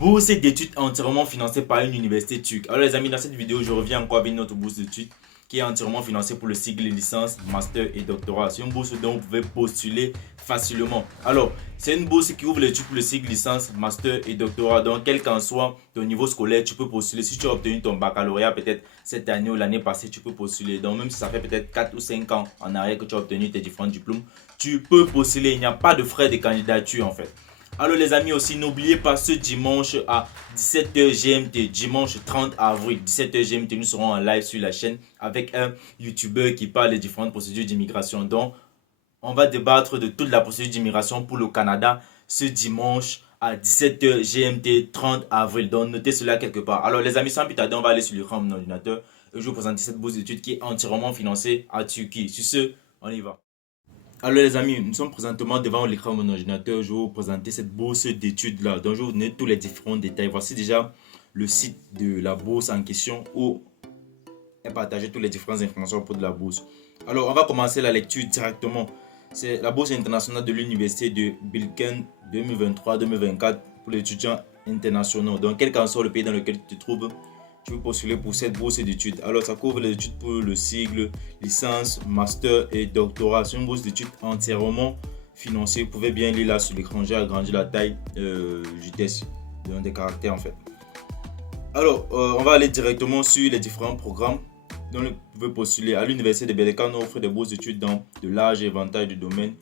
Bourse d'études entièrement financée par une université turque. Alors les amis, dans cette vidéo, je reviens encore avec notre bourse d'études qui est entièrement financée pour le cycle licence, master et doctorat. C'est une bourse dont vous pouvez postuler facilement. Alors, c'est une bourse qui ouvre l'étude pour le cycle licence, master et doctorat. Donc, quel qu'en soit ton niveau scolaire, tu peux postuler. Si tu as obtenu ton baccalauréat peut-être cette année ou l'année passée, tu peux postuler. Donc, même si ça fait peut-être 4 ou 5 ans en arrière que tu as obtenu tes différents diplômes, tu peux postuler. Il n'y a pas de frais de candidature en fait. Alors les amis aussi, n'oubliez pas ce dimanche à 17h GMT, dimanche 30 avril, 17h GMT, nous serons en live sur la chaîne avec un YouTuber qui parle des différentes procédures d'immigration. Donc, on va débattre de toute la procédure d'immigration pour le Canada ce dimanche à 17h GMT 30 avril. Donc, notez cela quelque part. Alors les amis, sans plus tarder, on va aller sur l'écran de mon ordinateur et je vais vous présenter cette bourse d'études qui est entièrement financée à Turquie. Sur ce, on y va. Alors les amis, nous sommes présentement devant l'écran de mon ordinateur. Je vais vous présenter cette bourse d'études là. Donc je vais vous donner tous les différents détails. Voici déjà le site de la bourse en question où est partagé toutes les différentes informations pour de la bourse. Alors on va commencer la lecture directement. C'est la bourse internationale de l'université de Bilkent 2023-2024 pour les étudiants internationaux. Donc quel qu'en soit le pays dans lequel tu te trouves, tu peux postuler pour cette bourse d'études. Alors, ça couvre les études pour le cycle, licence, master et doctorat. C'est une bourse d'études entièrement financée. Vous pouvez bien lire là sur l'écran. J'ai agrandi la taille vitesse des caractères en fait. Alors, on va aller directement sur les différents programmes dont vous pouvez postuler. À l'université de Berkane, on offre des bourses d'études dans de larges éventails de domaines.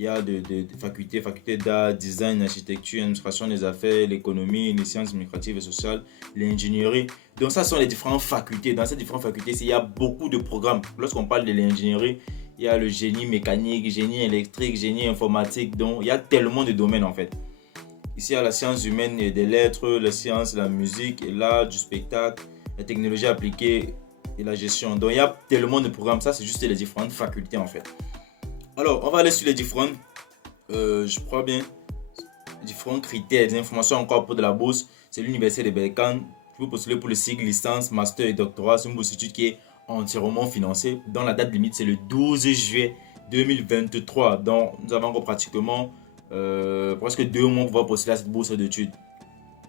Il y a des facultés d'art, design, architecture, administration des affaires, l'économie, les sciences administratives et sociales, l'ingénierie. Donc ça sont les différentes facultés. Dans ces différentes facultés, il y a beaucoup de programmes. Lorsqu'on parle de l'ingénierie, il y a le génie mécanique, génie électrique, génie informatique. Donc il y a tellement de domaines en fait. Ici, il y a la science humaine et des lettres, la science, la musique, l'art, du spectacle, la technologie appliquée et la gestion. Donc il y a tellement de programmes. Ça, c'est juste les différentes facultés en fait. Alors, on va aller sur les différents, je crois bien, différents critères, des informations encore pour de la bourse. C'est l'université de Berkane. Tu peux postuler pour le cycle licence, master et doctorat. C'est une bourse d'études qui est entièrement financée. Dans la date limite, c'est le 12 juillet 2023. Donc, nous avons encore pratiquement presque 2 mois pour pouvoir postuler à cette bourse d'études.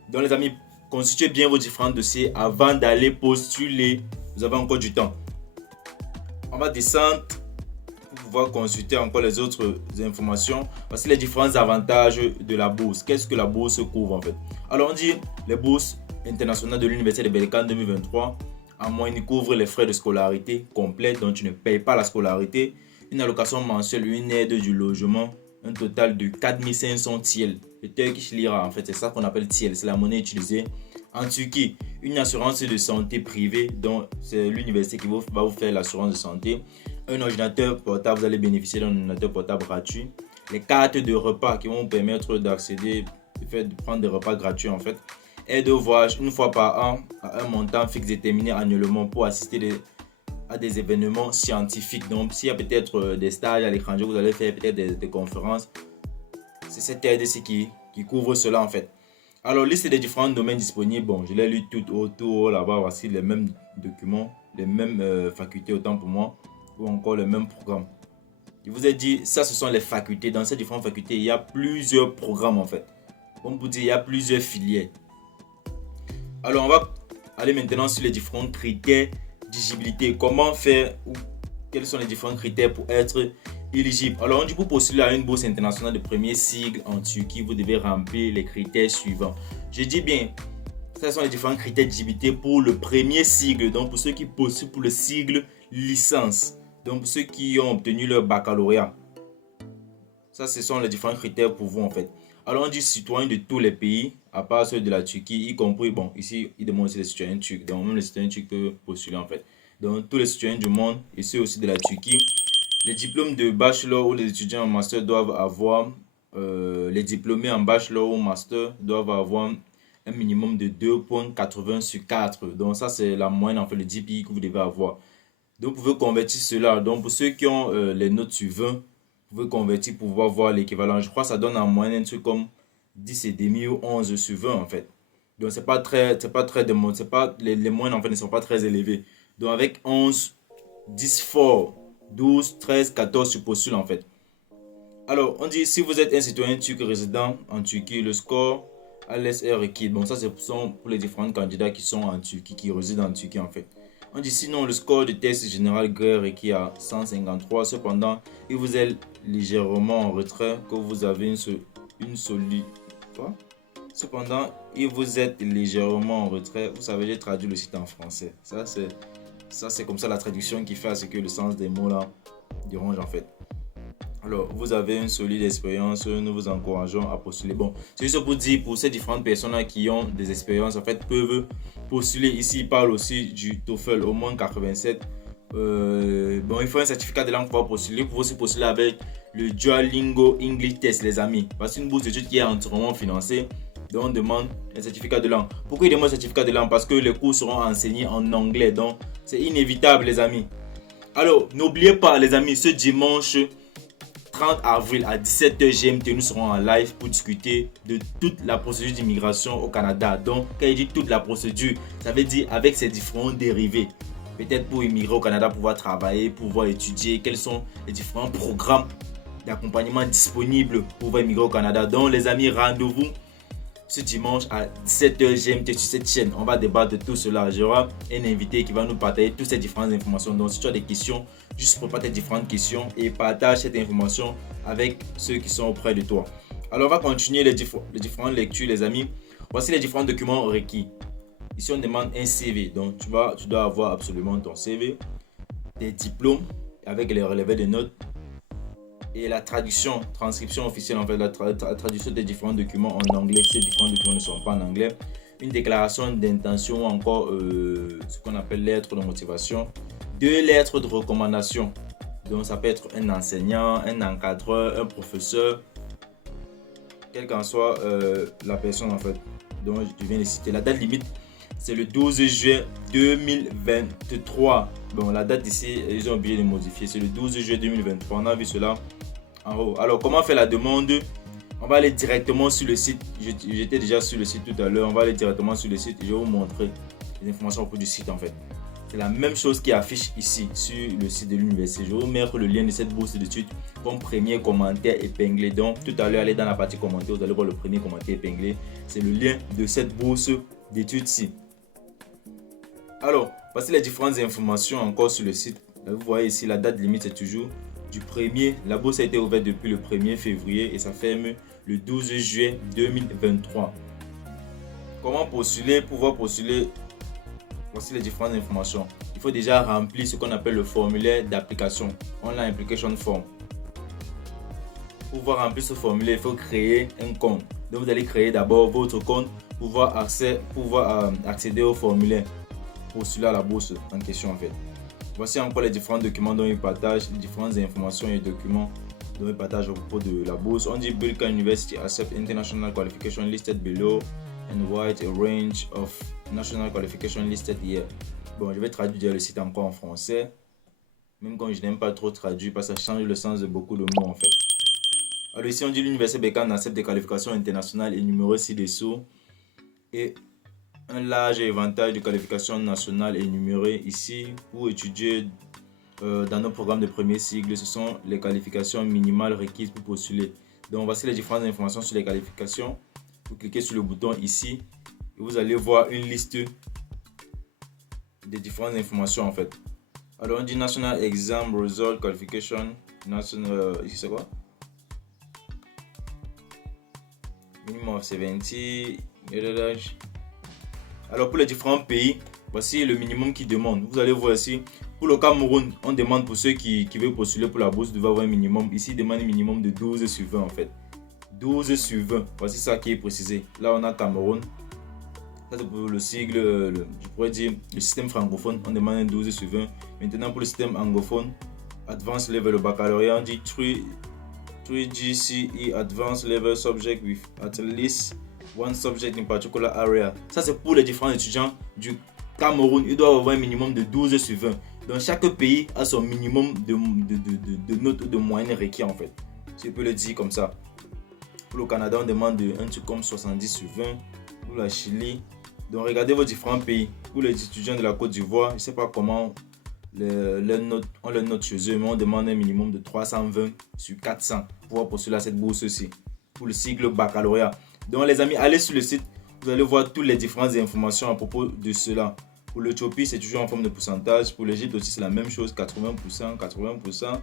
Donc, les amis, constituez bien vos différents dossiers avant d'aller postuler. Vous avez encore du temps. On va descendre pour pouvoir consulter encore les autres informations. Voici les différents avantages de la bourse. Qu'est-ce que la bourse couvre en fait? Alors on dit les bourses internationales de l'université de Berkane 2023 en moyenne couvrent les frais de scolarité complètes, donc tu ne payes pas la scolarité, une allocation mensuelle, une aide du logement, un total de 4500 TL. Le Turkish lira en fait, c'est ça qu'on appelle TL, c'est la monnaie utilisée en Turquie. Une assurance de santé privée, donc c'est l'université qui va vous faire l'assurance de santé. Un ordinateur portable, vous allez bénéficier d'un ordinateur portable gratuit. Les cartes de repas qui vont vous permettre d'accéder, de prendre des repas gratuits en fait. Aide au voyage une fois par an à un montant fixe déterminé annuellement pour assister à des événements scientifiques. Donc s'il y a peut-être des stages à l'étranger, vous allez faire peut-être des conférences. C'est cette aide-ci qui couvre cela en fait. Alors, liste des différents domaines disponibles. Bon, je l'ai lu tout autour là-bas. Voici les mêmes documents, les mêmes facultés autant pour moi, ou encore les mêmes programmes. Je vous ai dit, ça ce sont les facultés. Dans ces différentes facultés, il y a plusieurs programmes en fait. Comme vous dire, il y a plusieurs filières. Alors, on va aller maintenant sur les différents critères d'éligibilité. Comment faire ou quels sont les différents critères pour être éligible. Alors, on dit pour postuler à une bourse internationale de premier cycle en Turquie, vous devez remplir les critères suivants. Je dis bien, ce sont les différents critères d'éligibilité pour le premier cycle. Donc, pour ceux qui postulent pour le cycle licence. Donc, pour ceux qui ont obtenu leur baccalauréat. Ça, ce sont les différents critères pour vous en fait. Alors, on dit citoyens de tous les pays, à part ceux de la Turquie, y compris, bon, ici, ils demandent aussi les citoyens turcs. Donc, même les citoyens turcs peuvent postuler en fait. Donc, tous les citoyens du monde et ceux aussi de la Turquie. Les diplômes de bachelor ou les étudiants en master doivent avoir, les diplômés en bachelor ou master doivent avoir un minimum de 2,80 sur 4. Donc ça c'est la moyenne en fait, le GPI que vous devez avoir. Donc vous pouvez convertir cela. Donc pour ceux qui ont les notes sur 20, vous pouvez convertir pour pouvoir voir l'équivalent. Je crois que ça donne en moyenne un truc comme 10 et demi ou 11 sur 20 en fait. Donc c'est pas très démon, c'est pas les moyennes en fait ne sont pas très élevées. Donc avec 11, 10 fort, 12, 13, 14 sur postule en fait. Alors, on dit si vous êtes un citoyen turc résident en Turquie, le score ALS est requis. Bon, ça, ce sont pour les différents candidats qui sont en Turquie, qui résident en Turquie en fait. On dit sinon le score de test général gré requis à 153. Cependant, il vous est légèrement en retrait que vous avez une solide. Quoi? Cependant, il vous êtes légèrement en retrait. Vous savez, j'ai traduit le site en français. Ça, c'est comme ça la traduction qui fait à ce que le sens des mots là dérange en fait. Alors, vous avez une solide expérience, nous vous encourageons à postuler. Bon, c'est juste pour dire, pour ces différentes personnes qui ont des expériences, en fait, peuvent postuler. Ici, il parle aussi du TOEFL, au moins 87. Bon, il faut un certificat de langue pour pouvoir postuler. Vous pouvez aussi postuler avec le Duolingo English Test, les amis. Parce qu'une bourse d'études qui est entièrement financée, donc on demande un certificat de langue. Pourquoi il demande un certificat de langue? Parce que les cours seront enseignés en anglais, donc c'est inévitable, les amis. Alors, n'oubliez pas, les amis, ce dimanche 30 avril à 17h GMT, nous serons en live pour discuter de toute la procédure d'immigration au Canada. Donc, quand il dit toute la procédure, ça veut dire avec ses différents dérivés. Peut-être pour immigrer au Canada, pouvoir travailler, pouvoir étudier, quels sont les différents programmes d'accompagnement disponibles pour pouvoir immigrer au Canada. Donc, les amis, rendez-vous ce dimanche à 17h GMT sur cette chaîne. On va débattre de tout cela. J'aurai un invité qui va nous partager toutes ces différentes informations. Donc, si tu as des questions, juste prépare tes différentes questions et partage cette information avec ceux qui sont auprès de toi. Alors, on va continuer les différentes lectures, les amis. Voici les différents documents requis. Ici, on demande un CV. Donc, tu dois avoir absolument ton CV, tes diplômes avec les relevés de notes et la transcription officielle, en fait, la traduction des différents documents en anglais. Ces différents documents ne sont pas en anglais. Une déclaration d'intention ou encore ce qu'on appelle lettre de motivation. 2 lettres de recommandation. Donc, ça peut être un enseignant, un encadreur, un professeur, quelle qu'en soit la personne, en fait, dont je viens de citer. La date limite, c'est le 12 juin 2023. Bon, la date ici, ils ont oublié de modifier. C'est le 12 juin 2023. On a vu cela en haut. Alors, comment faire la demande? On va aller directement sur le site. J'étais déjà sur le site tout à l'heure. On va aller directement sur le site. Je vais vous montrer les informations au cours du site, en fait. C'est la même chose qui affiche ici sur le site de l'université. Je vais vous mettre le lien de cette bourse d'études comme premier commentaire épinglé. Donc, tout à l'heure, allez dans la partie commentaire. Vous allez voir le premier commentaire épinglé. C'est le lien de cette bourse d'études-ci. Alors, voici les différentes informations encore sur le site. Vous voyez ici, la date limite, c'est toujours du 1er. La bourse a été ouverte depuis le 1er février et ça ferme le 12 juin 2023. Comment postuler? Pour pouvoir postuler, voici les différentes informations. Il faut déjà remplir ce qu'on appelle le formulaire d'application, Online Application Form. Pour pouvoir remplir ce formulaire, il faut créer un compte. Donc, vous allez créer d'abord votre compte pour pouvoir accéder au formulaire. Postuler à la bourse en question, en fait. Voici encore les différents documents dont il partage, les différentes informations et documents dont il partage au propos de la bourse. On dit Bulka University accept international qualification listed below and write a range of national qualification listed here. Bon, je vais traduire le site encore en français, même quand je n'aime pas trop traduire parce que ça change le sens de beaucoup de mots, en fait. Alors ici on dit l'université Bekan accepte des qualifications internationales énumérées ci-dessous et un large éventail de qualifications nationales énumérées ici pour étudier dans nos programmes de premier cycle. Ce sont les qualifications minimales requises pour postuler. Donc voici les différentes informations sur les qualifications. Vous cliquez sur le bouton ici et vous allez voir une liste des différentes informations, en fait. Alors on dit National Exam Result Qualification. Ici c'est quoi? Minimum of 70. Alors pour les différents pays, voici le minimum qu'ils demandent. Vous allez voir ici, pour le Cameroun, on demande pour ceux qui veulent postuler pour la bourse, de avoir un minimum. Ici, ils demandent un minimum de 12 sur 20, en fait. 12 sur 20, voici ça qui est précisé. Là, on a Cameroun. Ça, c'est pour le sigle, je pourrais dire, le système francophone, on demande un 12 sur 20. Maintenant, pour le système anglophone, Advanced Level, le baccalauréat, on dit 3 GCE Advanced Level Subject with at least one subject in particular area. Ça, c'est pour les différents étudiants du Cameroun. Ils doivent avoir un minimum de 12 sur 20. Donc, chaque pays a son minimum de notes ou de moyenne requis, en fait. Si je peux le dire comme ça. Pour le Canada, on demande un truc comme 70 sur 20. Pour la Chili. Donc, regardez vos différents pays. Pour les étudiants de la Côte d'Ivoire, je ne sais pas comment on les note chez eux, mais on demande un minimum de 320 sur 400 pour pouvoir postuler à cette bourse aussi. Pour le cycle baccalauréat. Donc les amis, allez sur le site, vous allez voir toutes les différentes informations à propos de cela. Pour l'Éthiopie, c'est toujours en forme de pourcentage. Pour l'Égypte aussi, c'est la même chose, 80%, 80%.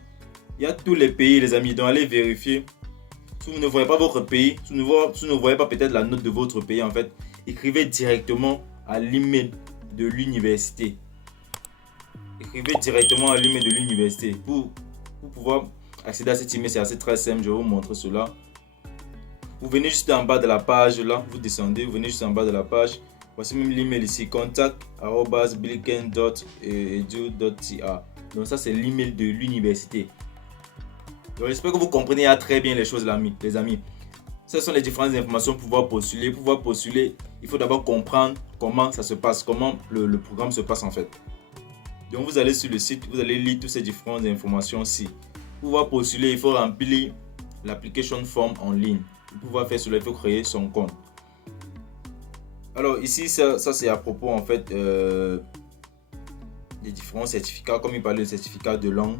Il y a tous les pays, les amis, donc allez vérifier. Si vous ne voyez pas votre pays, si vous ne voyez pas peut-être la note de votre pays, en fait, écrivez directement à l'email de l'université. Écrivez directement à l'email de l'université pour pouvoir accéder à cet email. C'est assez très simple, je vais vous montrer cela. Vous venez juste en bas de la page là, vous descendez, vous venez juste en bas de la page. Voici même l'email ici, contact@bilken.edu.tia. Donc ça c'est l'email de l'université. Donc j'espère que vous comprenez très bien les choses les amis. Ce sont les différentes informations pour pouvoir postuler. Pour pouvoir postuler, il faut d'abord comprendre comment ça se passe, comment le programme se passe en fait. Donc vous allez sur le site, vous allez lire toutes ces différentes informations ici. Pour pouvoir postuler, il faut remplir l'application form en ligne. Pour pouvoir faire cela, il faut créer son compte. Alors ici, ça c'est à propos en fait des différents certificats, comme il parlait de certificat de langue.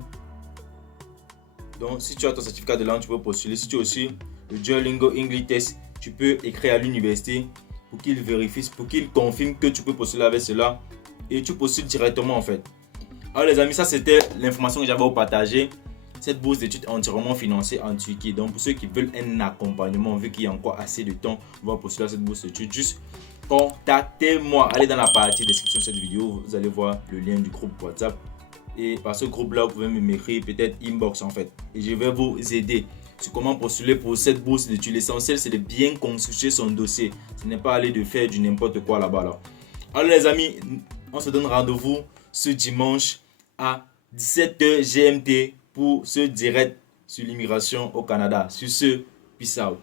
Donc si tu as ton certificat de langue, tu peux postuler. Si tu as aussi le Duolingo English Test, tu peux écrire à l'université pour qu'ils vérifient, pour qu'ils confirment que tu peux postuler avec cela. Et tu postules directement en fait. Alors les amis, ça c'était l'information que j'avais à vous partager. Cette bourse d'études entièrement financée en Turquie. Donc pour ceux qui veulent un accompagnement, vu qu'il y a encore assez de temps, on va postuler à cette bourse d'études. Juste contactez-moi. Allez dans la partie description de cette vidéo. Vous allez voir le lien du groupe WhatsApp. Et par ce groupe-là, vous pouvez m'écrire peut-être inbox en fait. Et je vais vous aider sur comment postuler pour cette bourse d'études. L'essentiel, c'est de bien constituer son dossier. Ce n'est pas aller de faire du n'importe quoi là-bas. Là. Alors les amis, on se donne rendez-vous ce dimanche à 17h GMT pour ce direct sur l'immigration au Canada. Sur ce, peace out.